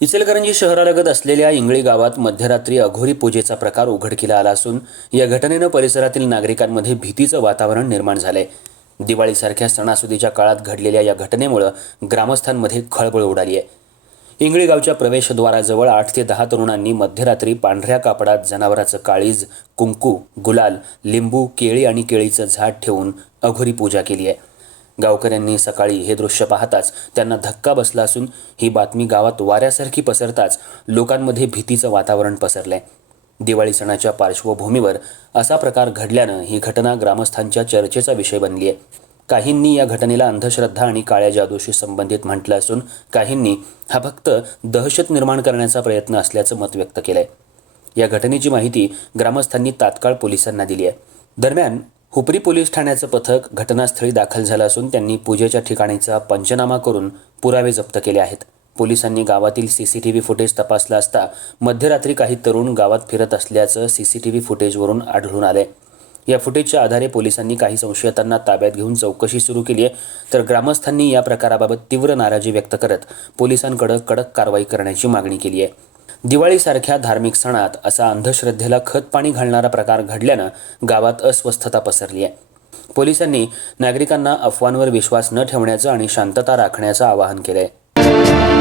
इचलकरंजी शहरालगत असलेल्या इंगळी गावात मध्यरात्री अघोरी पूजेचा प्रकार उघडकीला आला असून या घटनेनं परिसरातील नागरिकांमध्ये भीतीचं वातावरण निर्माण झालंय. दिवाळीसारख्या सणासुदीच्या काळात घडलेल्या या घटनेमुळं ग्रामस्थांमध्ये खळबळ उडाली आहे इंगळी गावच्या प्रवेशद्वाराजवळ आठ ते दहा तरुणांनी मध्यरात्री पांढऱ्या कापडात जनावराचं काळीज कुंकू गुलाल लिंबू केळी आणि केळीचं झाड ठेवून अघोरी पूजा केली आहे गावकऱ्यांनी सकाळी हे दृश्य पाहताच त्यांना धक्का बसला असून ही बातमी गावात वाऱ्यासारखी पसरताच लोकांमध्ये भीतीचं वातावरण पसरलंय. दिवाळी सणाच्या पार्श्वभूमीवर असा प्रकार घडल्यानं ही घटना ग्रामस्थांच्या चर्चेचा विषय बनली आहे. काहींनी या घटनेला अंधश्रद्धा आणि काळ्या जादूशी संबंधित म्हटलं असून काहींनी हा फक्त दहशत निर्माण करण्याचा प्रयत्न असल्याचं मत व्यक्त केलंय. या घटनेची माहिती ग्रामस्थांनी तात्काळ पोलिसांना दिली आहे. दरम्यान हुपरी पोलीस ठाण्याचं पथक घटनास्थळी दाखल झालं असून त्यांनी पूजेच्या ठिकाणीचा पंचनामा करून पुरावे जप्त केले आहेत. पोलिसांनी गावातील सीसीटीव्ही फुटेज तपासला असता मध्यरात्री काही तरुण गावात फिरत असल्याचं सीसीटीव्ही फुटेजवरून आढळून आले या फुटेजच्या आधारे पोलिसांनी काही संशयितांना ताब्यात घेऊन चौकशी सुरू केली आहे. तर ग्रामस्थांनी या प्रकाराबाबत तीव्र नाराजी व्यक्त करत पोलिसांकडे कडक कारवाई करण्याची मागणी केली आहे. दिवाळीसारख्या धार्मिक सणात असा अंधश्रद्धेला खत पाणी घालणारा प्रकार घडल्यानं गावात अस्वस्थता पसरली आहे. पोलिसांनी नागरिकांना अफवांवर विश्वास न ठेवण्याचं आणि शांतता राखण्याचं आवाहन केलंय.